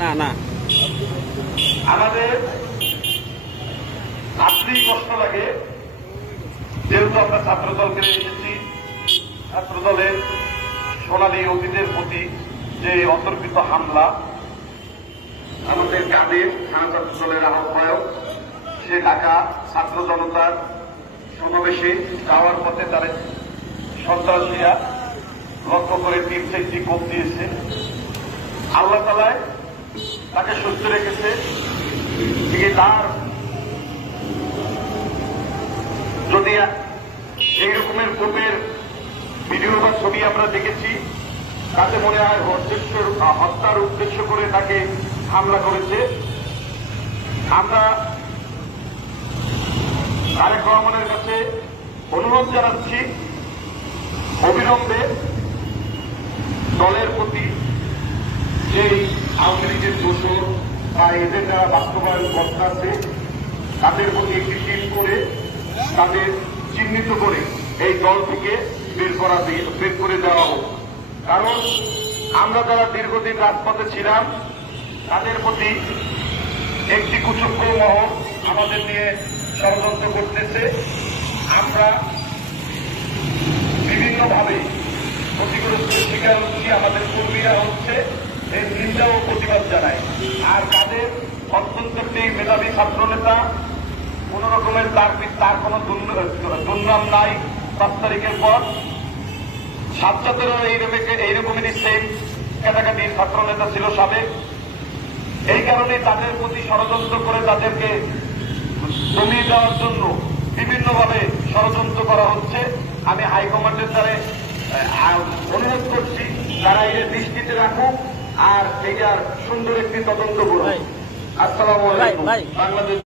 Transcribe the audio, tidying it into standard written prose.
না না আমাদের আসলেই কষ্ট লাগে, যেহেতু আমরা ছাত্রদলকে এসেছি, ছাত্রদলের সোনালী অতীতের প্রতি যে অতর্কিত হামলা, আমাদের কাদের থানা ছাত্রদলের আহ্বায়ক সে ঢাকা ছাত্র জনতার সমাবেশে যাওয়ার পথে তারা সন্ত্রাসীরা লক্ষ্য করে 3-4টি কোপ দিয়েছে। আল্লাহ তাআলায় তাকে সুস্থ রেখেছে। তার যদি এই রকমের কোপের ভিডিও বা ছবি আমরা দেখেছি, তাতে মনে হয় হত্যার উদ্দেশ্য করে তাকে হামলা করেছে। আমরা তারেক রহমানের কাছে অনুরোধ জানাচ্ছি, অবিলম্বে দলের প্রতি যেই আওয়ামী লীগের দোষর বা এদের যারা বাস্তবায়ন কর্তা আছে তাদের প্রতি একটি টিম করে তাদের চিহ্নিত করে এই দল থেকে বের করে দেওয়া হোক। কারণ আমরা যারা দীর্ঘদিন রাজপথে ছিলাম তাদের প্রতি একটি কুচক্র মহল আমাদের নিয়ে ষড়যন্ত্র করতেছে। আমরা বিভিন্নভাবে ক্ষতিগ্রস্তের শিকার হচ্ছি, আমাদের কর্মীরা হচ্ছে, এর নিন্দা ও প্রতিবাদ জানায়। আর কাদের অত্যন্ত একটি মেধাবী ছাত্র নেতা, কোন রকমের তার কোন দুর্নাম নাই। 5 তারিখের পর সাজ্জাদেরও এইরকমেরই সেম কাটাকাটি ছাত্র নেতা ছিল সাবেক। এই কারণে তাদের প্রতি ষড়যন্ত্র করে তাদেরকে দমিয়ে দেওয়ার জন্য বিভিন্নভাবে ষড়যন্ত্র করা হচ্ছে। আমি হাইকমান্ডের দ্বারা অনুরোধ করছি, তারা এর দৃষ্টিতে রাখুক আর এটার সুন্দর একটি তদন্ত করুন। আসসালামু আলাইকুম। বাংলাদেশ।